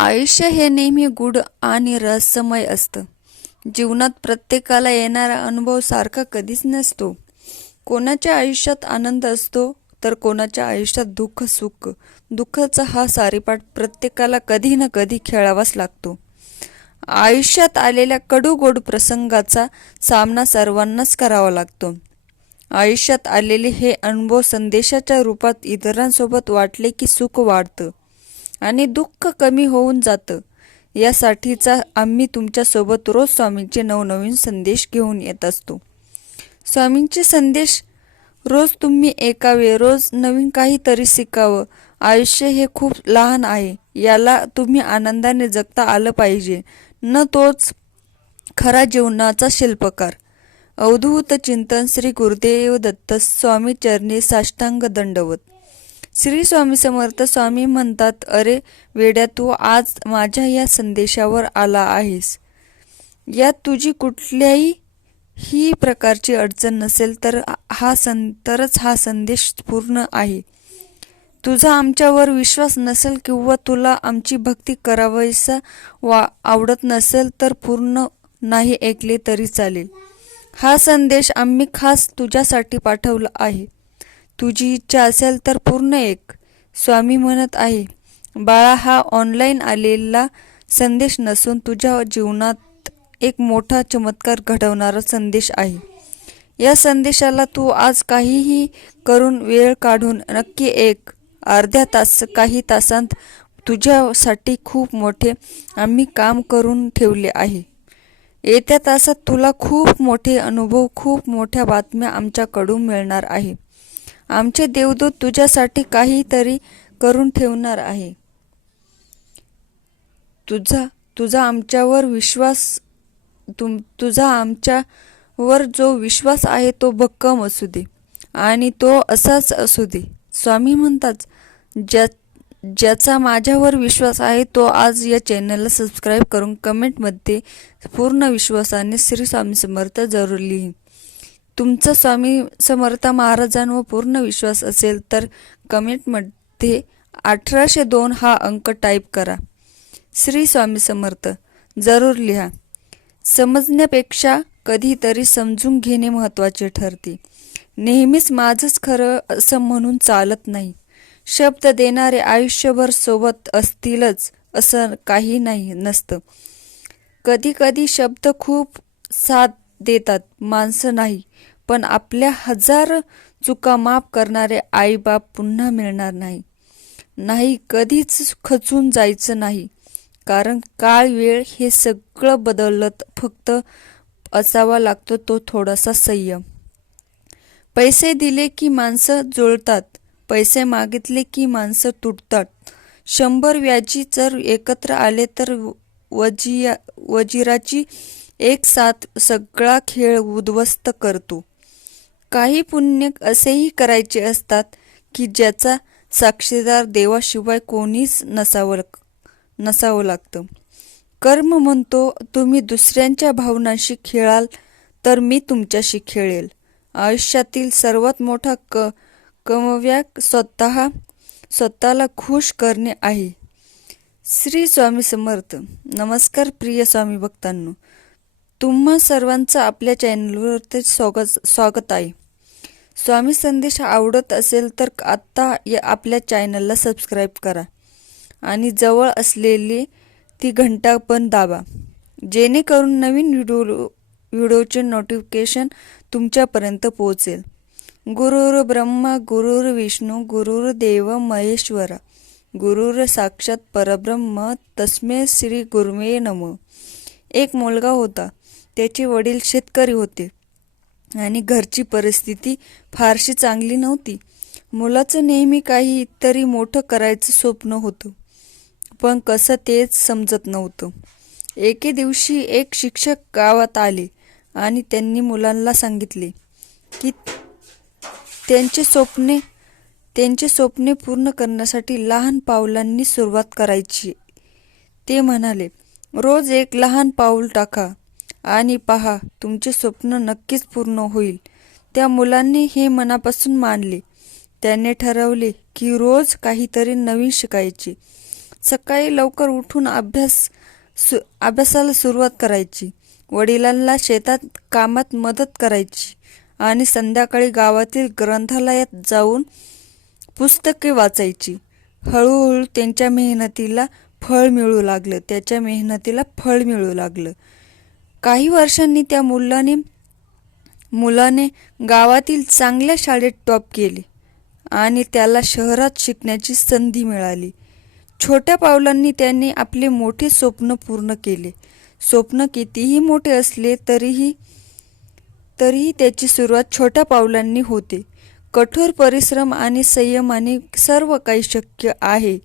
आयुष्य हे नेहमी गूढ आणि रहस्यमय असतं. जीवनात प्रत्येकाला येणारा अनुभव सारखा कधीच नसतो. कोणाच्या आयुष्यात आनंद असतो तर कोणाच्या आयुष्यात दुःख सुख. दुःखाचा हा सारीपाठ प्रत्येकाला कधी ना कधी खेळावाच लागतो. आयुष्यात आलेल्या कडू गोड प्रसंगाचा सामना सर्वांनाच करावा लागतो. आयुष्यात आलेले हे अनुभव संदेशाच्या रूपात इतरांसोबत वाटले की सुख वाढतं. आणि दुःख कमी होऊन जातं. यासाठीचा आम्ही तुमच्यासोबत रोज स्वामींचे नवनवीन संदेश घेऊन येत असतो. स्वामींचे संदेश रोज तुम्ही ऐकावे रोज नवीन काहीतरी शिकावं. आयुष्य हे खूप लहान आहे. याला तुम्ही आनंदाने जगता आलं पाहिजे. न तोच खरा जीवनाचा शिल्पकार. अवधूत चिंतन श्री गुरुदेव दत्त स्वामी चरणी साष्टांग दंडवत श्री स्वामी समर्थ स्वामी म्हणतात अरे वेड्या तू आज माझ्या या संदेशावर आला आहेस. यात तुझी कुठल्याही ही प्रकारची अडचण नसेल तर हा सं तरच हा संदेश पूर्ण आहे. तुझा आमच्यावर विश्वास नसेल किंवा तुला आमची भक्ती करावयाचा वा आवडत नसेल तर पूर्ण नाही ऐकले तरी चालेल. हा संदेश आम्ही खास तुझ्यासाठी पाठवला आहे. तुझी इच्छा असेल तर पूर्ण एक. स्वामी म्हणत आहे बाळा हा ऑनलाईन आलेला संदेश नसून तुझ्या जीवनात एक मोठा चमत्कार घडवणारा संदेश आहे. या संदेशाला तू आज काहीही करून वेळ काढून नक्की एक अर्ध्या तास काही तासांत तुझ्यासाठी खूप मोठे आम्ही काम करून ठेवले आहे. येत्या तासात तुला खूप मोठे अनुभव खूप मोठ्या बातम्या आमच्याकडून मिळणार आहे. आमचे देवदूत तुझ्यासाठी काहीतरी करून ठेवणार आहे. तुझा तुझा आमच्यावर विश्वास तुम तुझा आमच्यावर जो विश्वास आहे तो भक्कम असू दे आणि तो असाच असू दे. स्वामी म्हणतात ज्या ज्याचा माझ्यावर विश्वास आहे तो आज या चॅनलला सबस्क्राईब करून कमेंटमध्ये पूर्ण विश्वासाने श्री स्वामी समर्थ जरूर लिही तुमचा स्वामी समर्थ महाराजांवर पूर्ण विश्वास असेल तर कमेंटमध्ये अठराशे दोन हा अंक टाईप करा. श्री स्वामी समर्थ जरूर लिहा. समजण्यापेक्षा कधीतरी समजून घेणे महत्त्वाचे ठरते. नेहमीच माझंच खरं असं म्हणून चालत नाही. शब्द देणारे आयुष्यभर सोबत असतीलच असं काही नाही नसतं. कधी कधी शब्द खूप साथ देतात माणसं नाही. पण आपल्या हजार चुका माफ करणारे आईबाप पुन्हा मिळणार नाही. नाही कधीच खचून जायचं नाही. कारण काळ वेळ हे सगळं बदलत फक्त असावा लागतो तो थोडासा संयम. पैसे दिले की माणसं जुळतात पैसे मागितले की माणसं तुटतात. शंभर व्याजी जर एकत्र आले तर वजिया वजिराची एक साथ सगळा खेळ उद्ध्वस्त करतो. काही पुण्य असेही करायचे असतात की ज्याचा साक्षीदार देवाशिवाय कोणीच नसावं नसावं लागतं. कर्म म्हणतो तुम्ही दुसऱ्यांच्या भावनांशी खेळाल तर मी तुमच्याशी खेळेल. आयुष्यातील सर्वात मोठा क कमव्याक स्वतः स्वतःला खुश करणे आहे. श्री स्वामी समर्थ. नमस्कार प्रिय स्वामी भक्तांनो. तुम्हा सर्वांचं आपल्या चॅनलवर स्वागत स्वागत आहे. स्वामी संदेश आवडत असेल तर आत्ता या आपल्या चॅनलला सबस्क्राईब करा आणि जवळ असलेली ती घंटा पण दाबा. जेणेकरून नवीन व्हिडिओ व्हिडिओचे नोटिफिकेशन तुमच्यापर्यंत पोहोचेल. गुरुर ब्रह्मा गुरुर विष्णू गुरुर देव महेश्वरा गुरुर साक्षात परब्रह्म तस्मे श्री गुरुमे नमो. एक मुलगा होता. त्याचे वडील शेतकरी होते. आणि घरची परिस्थिती फारशी चांगली नव्हती. मुलाचं नेहमी काही तरी मोठं करायचं स्वप्न होतं पण कसं तेच समजत नव्हतं. एके दिवशी एक शिक्षक गावात आले आणि त्यांनी मुलांना सांगितले की त्यांचे स्वप्ने त्यांचे स्वप्ने पूर्ण करण्यासाठी लहान पावलांनी सुरुवात करायची. ते म्हणाले रोज एक लहान पाऊल टाका आणि पहा तुमचे स्वप्न नक्कीच पूर्ण होईल. त्या मुलांनी हे मनापासून मानले. त्याने ठरवले की रोज काहीतरी नवीन शिकायचे. सकाळी लवकर उठून अभ्यास सु अभ्यासाला सुरुवात करायची. वडिलांना शेतात कामात मदत करायची आणि संध्याकाळी गावातील ग्रंथालयात जाऊन पुस्तके वाचायची. हळूहळू त्यांच्या मेहनतीला फळ मिळू लागलं. त्याच्या मेहनतीला फळ मिळू लागलं. काही वर्षांनी त्या मुलाने मुलाने गावातील चांगल्या शाळेत टॉप केले आणि त्याला शहरात शिकण्याची संधी मिळाली. छोट्या पावलांनी त्याने आपले मोठे स्वप्न पूर्ण केले. स्वप्न कितीही मोठे असले तरीही तरीही त्याची सुरुवात छोट्या पावलांनी होते. कठोर परिश्रम आणि संयमाने सर्व काही शक्य आहे.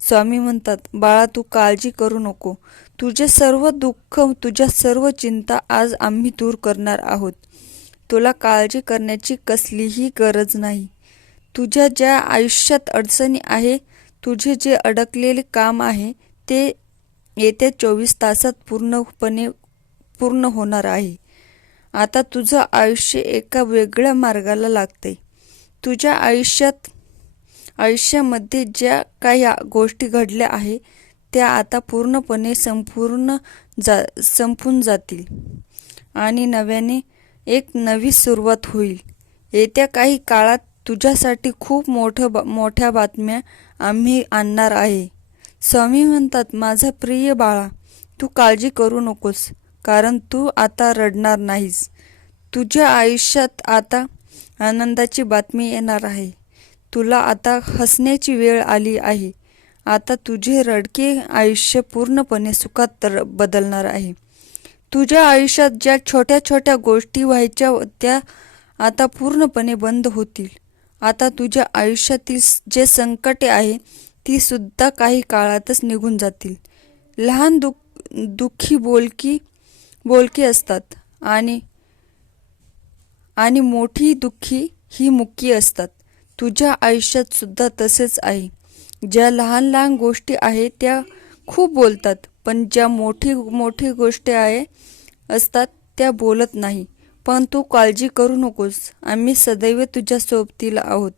स्वामी म्हणतात बाळा तू काळजी करू नको. तुझे सर्व दुःख तुझ्या सर्व चिंता आज आम्ही दूर करणार आहोत. तुला काळजी करण्याची कसलीही गरज नाही. तुझ्या ज्या आयुष्यात अडचणी आहे तुझे जे अडकलेले काम आहे ते येत्या चोवीस तासात पूर्णपणे पूर्ण होणार आहे. आता तुझं आयुष्य एका वेगळ्या मार्गाला लागते तुझ्या आयुष्यात आयुष्यामध्ये ज्या काही गोष्टी घडल्या आहे त्या आता पूर्णपणे संपूर्ण जा संपून जातील. आणि नव्याने एक नवी सुरुवात होईल. येत्या काही काळात तुझ्यासाठी खूप मोठं बा मोठ्या बातम्या आम्ही आणणार आहे. स्वामी म्हणतात माझा प्रिय बाळा तू काळजी करू नकोस कारण तू आता रडणार नाहीस. तुझ्या आयुष्यात आता आनंदाची बातमी येणार आहे. तुला आता हसण्याची वेळ आली आहे. आता तुझे रडके आयुष्य पूर्णपणे सुखात तर बदलणार आहे. तुझ्या आयुष्यात ज्या छोट्या छोट्या गोष्टी व्हायच्या त्या आता पूर्णपणे बंद होतील. आता तुझ्या आयुष्यातील जे संकटे आहे ती सुद्धा काही काळातच निघून जातील. लहान दुख दुःखी बोलकी बोलकी असतात आणि आणि मोठी दुःखी ही मुक्की असतात. तुझ्या आयुष्यात सुद्धा तसेच आहे. ज्या लहान लहान गोष्टी आहेत त्या खूप बोलतात पण ज्या मोठी मोठी गोष्टी आहे असतात त्या बोलत नाही. पण तू काळजी करू नकोस. आम्ही सदैव तुझ्या सोबतीला आहोत.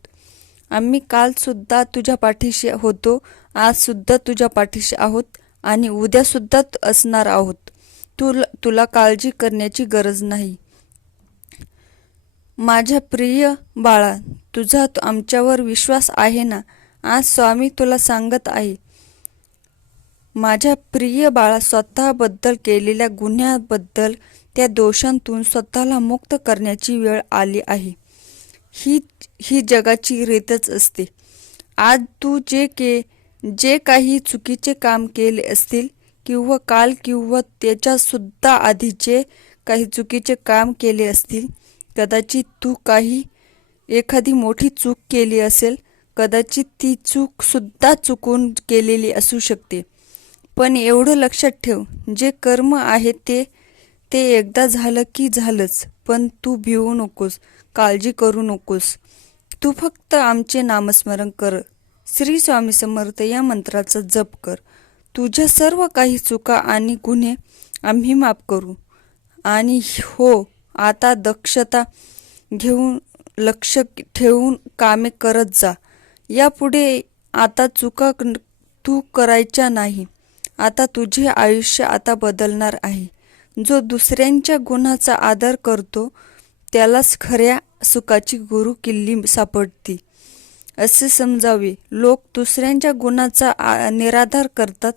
आम्ही कालसुद्धा तुझ्या पाठीशी होतो आजसुद्धा तुझ्या पाठीशी आहोत आणि उद्यासुद्धा असणार आहोत. तू तुला काळजी करण्याची गरज नाही. माझ्या प्रिय बाळा तुझा आमच्यावर विश्वास आहे ना? आज स्वामी तुला सांगत आहे. माझ्या प्रिय बाळा स्वतःबद्दल केलेल्या गुन्ह्याबद्दल त्या दोषांतून स्वतःला मुक्त करण्याची वेळ आली आहे. ही ही जगाची रीतच असते. आज तू जे के जे काही चुकीचे काम केले असतील किंवा काल किंवा त्याच्यासुद्धा आधीचे काही चुकीचे काम केले असतील कदाचित तू काही एखादी मोठी चूक केली असेल कदाचित ती चूक सुद्धा चुकून केलेली असू शकते. पण एवढं लक्षात ठेव जे कर्म आहे ते ते एकदा झालं की झालंच पण तू भिवू नकोस काळजी करू नकोस. तू फक्त आमचे नामस्मरण कर. श्री स्वामी समर्थ या मंत्राचा जप कर. तुझ्या सर्व काही चुका आणि गुन्हे आम्ही माफ करू. आणि हो आता दक्षता घेऊन लक्ष ठेवून कामे करत जा. यापुढे आता चुका तू करायच्या नाही. आता तुझे आयुष्य आता बदलणार आहे. जो दुसऱ्यांच्या गुणाचा आदर करतो त्यालाच खऱ्या सुखाची गुरु किल्ली सापडती. असे समजावे लोक दुसऱ्यांच्या गुणाचा आ- निराधार करतात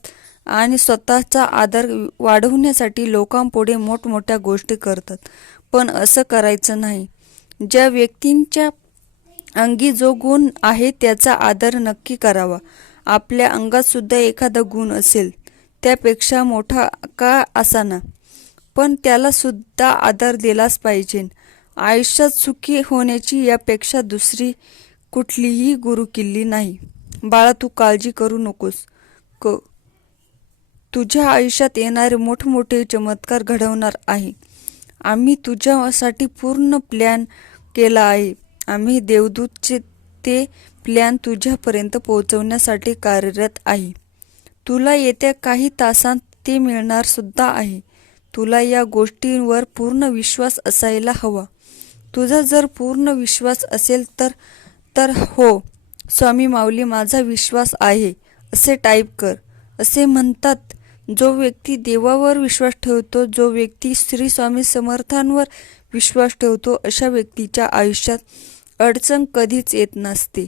आणि स्वतःचा आदर वाढवण्यासाठी लोकांपुढे मोठमोठ्या गोष्टी करतात. पण असं करायचं नाही. ज्या व्यक्तींच्या अंगी जो गुण आहे त्याचा आदर नक्की करावा. आपल्या अंगात सुद्धा एखादा गुण असेल त्यापेक्षा मोठा का असाना? पण त्याला सुद्धा आदर दिलाच पाहिजे. आयुष्यात सुखी होण्याची यापेक्षा दुसरी कुठलीही गुरुकिल्ली नाही. बाळा तू काळजी करू नकोस. क. तुझ्या आयुष्यात येणारे मोठमोठे चमत्कार घडवणार आहे. आम्ही तुझ्यासाठी पूर्ण प्लॅन केला आहे. आम्ही देवदूतचे ते प्लॅन तुझ्यापर्यंत पोहोचवण्यासाठी कार्यरत आहे. तुला येत्या काही तासांत ते मिळणार सुद्धा आहे. तुला या गोष्टींवर पूर्ण विश्वास असायला हवा. तुझा जर पूर्ण विश्वास असेल तर तर हो स्वामी माऊली माझा विश्वास आहे असे टाईप कर. असे म्हणतात जो व्यक्ती देवावर विश्वास ठेवतो जो व्यक्ती श्री स्वामी समर्थांवर विश्वास ठेवतो अशा व्यक्तीच्या आयुष्यात अडचण कधीच येत नसते.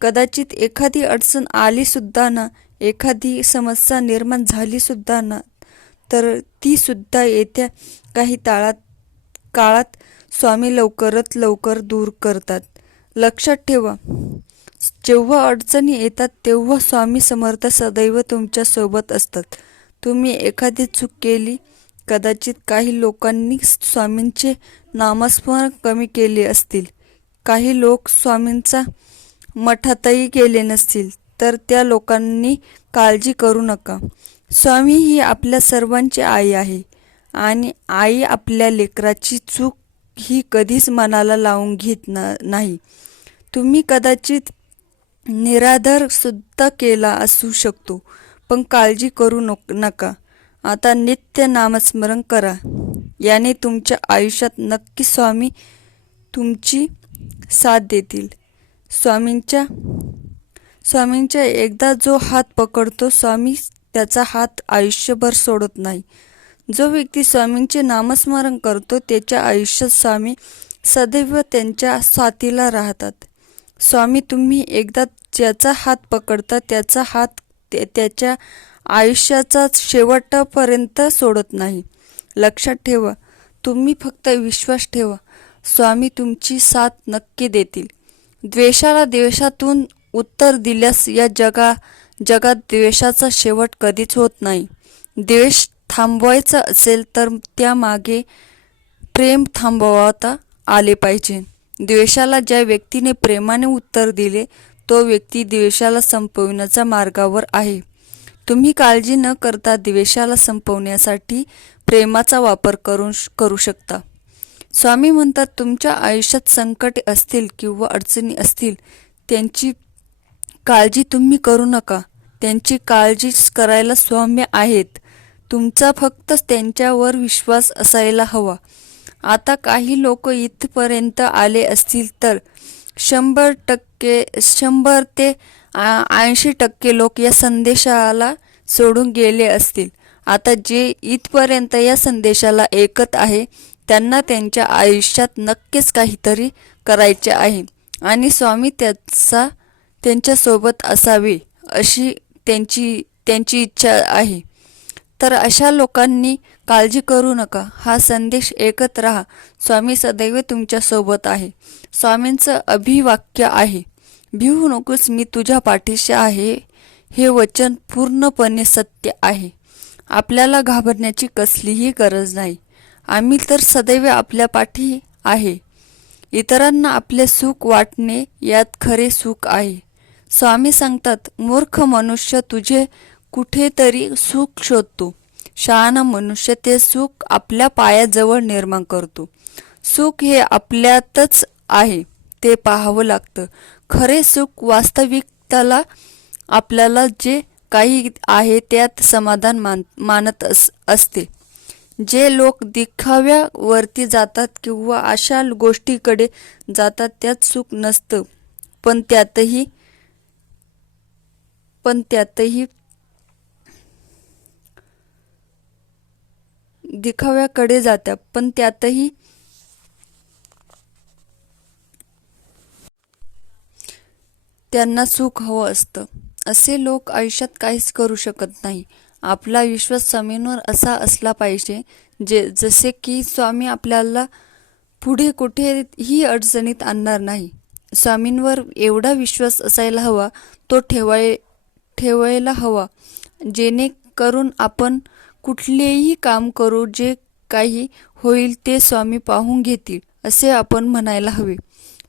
कदाचित एखादी अडचण आलीसुद्धा ना एखादी समस्या निर्माण झालीसुद्धा ना तर तीसुद्धा येत्या काही ताळात काळात स्वामी लवकरात लवकर दूर करतात. लक्षात ठेवा जेव्हा अडचणी येतात तेव्हा स्वामी समर्थ सदैव तुमच्यासोबत असतात. तुम्ही एखादी चूक केली कदाचित काही लोकांनी स्वामींचे नामस्मरण कमी केले असतील. काही लोक स्वामींचा मठातही केले नसतील तर त्या लोकांनी काळजी करू नका. स्वामी ही आपल्या सर्वांची आई आहे आणि आई आपल्या लेकराची चूक ही कधीच मनाला लावून घेत न नाही. तुम्ही कदाचित निराधार सुद्धा केला असू शकतो पण काळजी करू नको नका. आता नित्य नामस्मरण करा. याने तुमच्या आयुष्यात नक्की स्वामी तुमची साथ देतील. स्वामींच्या स्वामींच्या एकदा जो हात पकडतो स्वामी त्याचा हात आयुष्यभर सोडत नाही. जो व्यक्ती स्वामींचे नामस्मरण करतो त्याच्या आयुष्यात स्वामी सदैव त्यांच्या साथीला राहतात. स्वामी तुम्ही एकदा ज्याचा हात पकडता त्याचा हात ते- त्याच्या आयुष्याचा शेवटपर्यंत सोडत नाही. लक्षात ठेवा तुम्ही फक्त विश्वास ठेवा. स्वामी तुमची साथ नक्की देतील. द्वेषाला द्वेषातून उत्तर दिल्यास या जगा जगात द्वेषाचा शेवट कधीच होत नाही. द्वेष थांबवायचा असेल तर त्यामागे प्रेम थांबवता आले पाहिजे. द्वेषाला ज्या व्यक्तीने प्रेमाने उत्तर दिले तो व्यक्ती द्वेषाला संपविण्याच्या मार्गावर आहे. तुम्ही काळजी न करता द्वेषाला संपवण्यासाठी प्रेमाचा वापर करू करू शकता. स्वामी म्हणतात तुमच्या आयुष्यात संकटे असतील किंवा अडचणी असतील त्यांची काळजी तुम्ही करू नका. त्यांची काळजी करायला स्वाम्य आहेत. तुमचा फक्त त्यांच्यावर विश्वास असायला हवा. आता काही लोक इथपर्यंत आले असतील तर शंभर टक्के शंभर ते ऐंशी टक्के लोक या संदेशाला सोडून गेले असतील. आता जे इथपर्यंत या संदेशाला ऐकत आहे त्यांना त्यांच्या आयुष्यात नक्कीच काहीतरी करायचे आहे. आणि स्वामी त्याचा त्यांच्यासोबत असावे अशी त्यांची त्यांची इच्छा आहे. तर अशा लोकांनी काळजी करू नका. हा संदेश ऐकत राहा. स्वामी सदैव तुमच्यासोबत आहे. स्वामींचं अभिवाक्य आहे. भिवू नकोस मी तुझ्या पाठीशी आहे. हे वचन पूर्णपणे सत्य आहे. आपल्याला घाबरण्याची कसलीही गरज नाही. आम्ही तर सदैव आपल्या पाठी आहे. इतरांना आपले सुख वाटणे यात खरे सुख आहे. स्वामी सांगतात मूर्ख मनुष्य तुझे कुठेतरी सुख शोधतो. शहाणा मनुष्य ते सुख आपल्या पायाजवळ निर्माण करतो. सुख हे आपल्यातच आहे. ते पाहावं लागतं. खरे सुख वास्तविकताला आपल्याला जे काही आहे त्यात समाधान मान मानत अस असते. जे लोक दिखाव्यावरती जातात किंवा अशा गोष्टीकडे जातात त्यात सुख नसतं. पण त्यातही पण त्यातही दिखाव्याकडे जात्या पण त्यातही त्यांना सुख हवं असतं. असे लोक आयुष्यात काहीच करू शकत नाही. आपला विश्वास स्वामींवर असा असला पाहिजे जे जसे की स्वामी आपल्याला पुढे कुठेही अडचणीत आणणार नाही. स्वामींवर एवढा विश्वास असायला हवा तो ठेवाय ठेवायला हवा जेणेकरून आपण कुठलेही काम करू जे काही होईल ते स्वामी पाहून घेतील असे आपण म्हणायला हवे.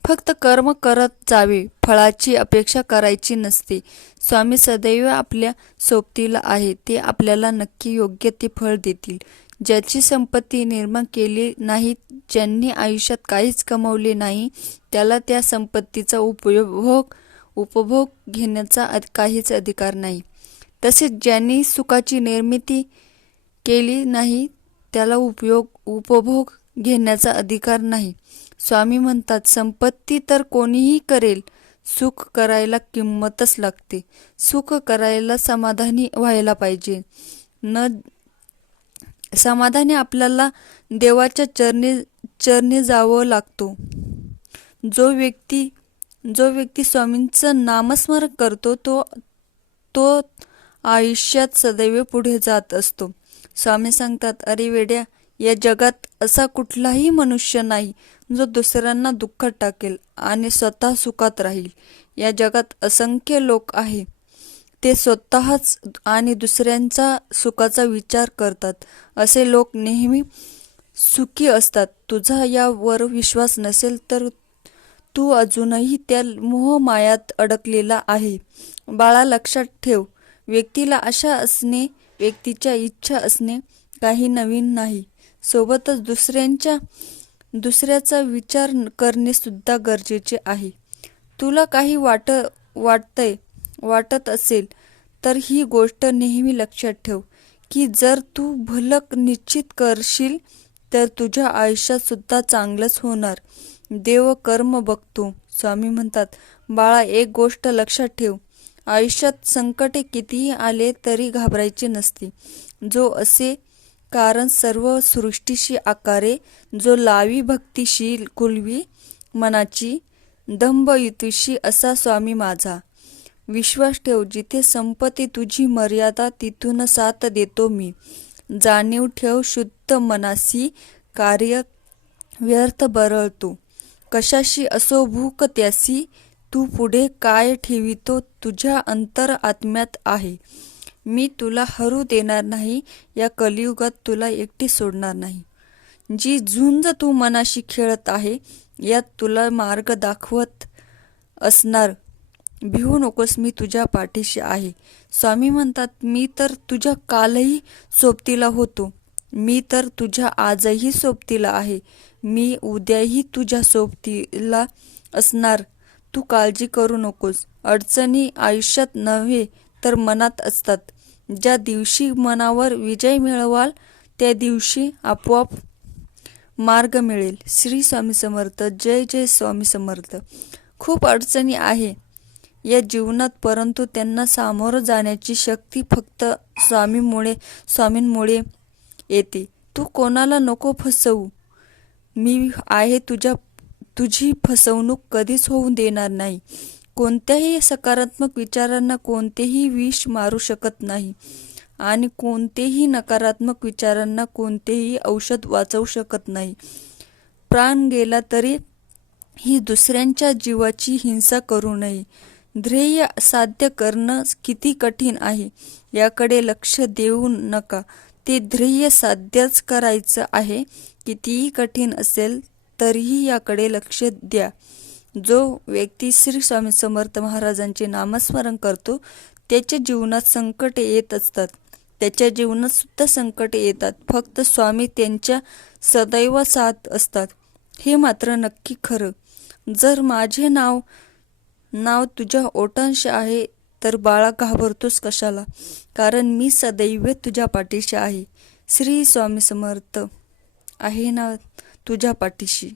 फक्त कर्म करत जावे फळाची अपेक्षा करायची नसते. स्वामी सदैव आपल्या सोबतीला आहे ते आपल्याला नक्की योग्य ते फळ देतील. ज्याची संपत्ती निर्माण केली नाही ज्यांनी आयुष्यात काहीच कमवले नाही त्याला त्या संपत्तीचा उपयोग उपभोग घेण्याचा काहीच अधिकार नाही. तसेच ज्यांनी सुखाची निर्मिती केली नाही त्याला उपयोग उपभोग घेण्याचा अधिकार नाही. स्वामी म्हणतात संपत्ती तर कोणीही करेल. सुख करायला किंमतच लागते. सुख करायला समाधानी व्हायला पाहिजे. न समाधानी आपल्याला देवाच्या चरणी चरणी जावं लागतो. जो व्यक्ती जो व्यक्ती स्वामींचं नामस्मरण करतो तो तो आयुष्यात सदैव पुढे जात असतो. स्वामी सांगतात अरे वेड्या या जगात असा कुठलाही मनुष्य नाही जो दुसऱ्यांना दुःखात टाकेल आणि स्वतः सुखात राहील. या जगात असंख्य लोक आहे. ते स्वतःच आणि दुसऱ्यांचा सुखाचा विचार करतात. असे लोक नेहमी सुखी असतात. तुझा यावर विश्वास नसेल तर तू अजूनही त्या मोहमायात अडकलेला आहे. बाळा लक्षात ठेव. व्यक्तीला आशा असणे व्यक्तीच्या इच्छा असणे काही नवीन नाही. सोबतच दुसऱ्यांच्या दुसऱ्याचा विचार करणे सुद्धा गरजेचे आहे. तुला काही वाट वाटतंय वाटत असेल तर ही गोष्ट नेहमी लक्षात ठेव की जर तू भलक निश्चित करशील तर तुझ्या आयुष्यात सुद्धा चांगलंच होणार. देव कर्म बघतो स्वामी म्हणतात. बाळा एक गोष्ट लक्षात ठेव. आयुष्यात संकटे कितीही आले तरी घाबरायचे नसते. जो असे कारण सर्व सृष्टीशी आकारे जो लावी भक्तीशी कुलवी मनाची दंभयुतीशी असा स्वामी माझा. विश्वास ठेव जिथे संपत्ती तुझी मर्यादा तिथून साथ देतो मी. जाणीव ठेव शुद्ध मनासी कार्य व्यर्थ बरळतो. कशाशी असो भूक त्यासी तू पुढे काय ठेवितो तुझ्या अंतर आत्म्यात आहे. मी तुला हरू देणार नाही या कलियुगात तुला एकटी सोडणार नाही. जी झुंज तू मनाशी खेळत आहे यात तुला मार्ग दाखवत असणार. भिवू नकोस मी तुझ्या पाठीशी आहे. स्वामी म्हणतात मी तर तुझ्या कालही सोबतीला होतो. मी तर तुझ्या आजही सोबतीला आहे. मी उद्याही तुझ्या सोबतीला असणार. तू काळजी करू नकोस. अडचणी आयुष्यात नव्हे तर मनात असतात. ज्या दिवशी मनावर विजय मिळवाल त्या दिवशी आपोआप मार्ग मिळेल. श्री स्वामी समर्थ. जय जय स्वामी समर्थ. खूप अडचणी आहे या जीवनात परंतु त्यांना सामोरं जाण्याची शक्ती फक्त स्वामीमुळे स्वामींमुळे येते. तू कोणाला नको फसवू. मी आहे तुझ्या तुझी फसवणूक कधीच होऊ देणार नाही. कोणत्याही सकारात्मक विचारांना कोणतेही विष मारू शकत नाही आणि कोणतेही नकारात्मक विचारांना कोणतेही औषध वाचवू शकत नाही. प्राण गेला तरी ही दुसऱ्यांच्या जीवाची हिंसा करू नये. ध्येय साध्य करणं किती कठीण आहे याकडे लक्ष देऊ नका. ते ध्येय साध्यच करायचं आहे कितीही कठीण असेल तरीही याकडे लक्ष द्या. जो व्यक्ती श्री स्वामी समर्थ महाराजांचे नामस्मरण करतो त्याच्या जीवनात संकटे येत असतात. त्याच्या जीवनात सुद्धा संकटे येतात. फक्त स्वामी त्यांच्या सदैव साथ असतात. हे मात्र नक्की खरं. जर माझे नाव नाव तुझ्या ओटांश आहे तर बाळा घाबरतोस कशाला? कारण मी सदैव तुझ्या पाठीशी आहे. श्री स्वामी समर्थ आहे ना तुझ्या पाठीशी?